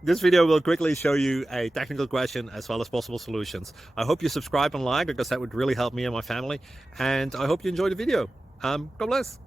This video will quickly show you a technical question as well as possible solutions. I hope you subscribe and like, because that would really help me and my family. And I hope you enjoy the video. God bless.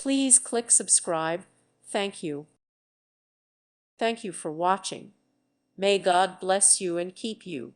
Please click subscribe. Thank you. Thank you for watching. May God bless you and keep you.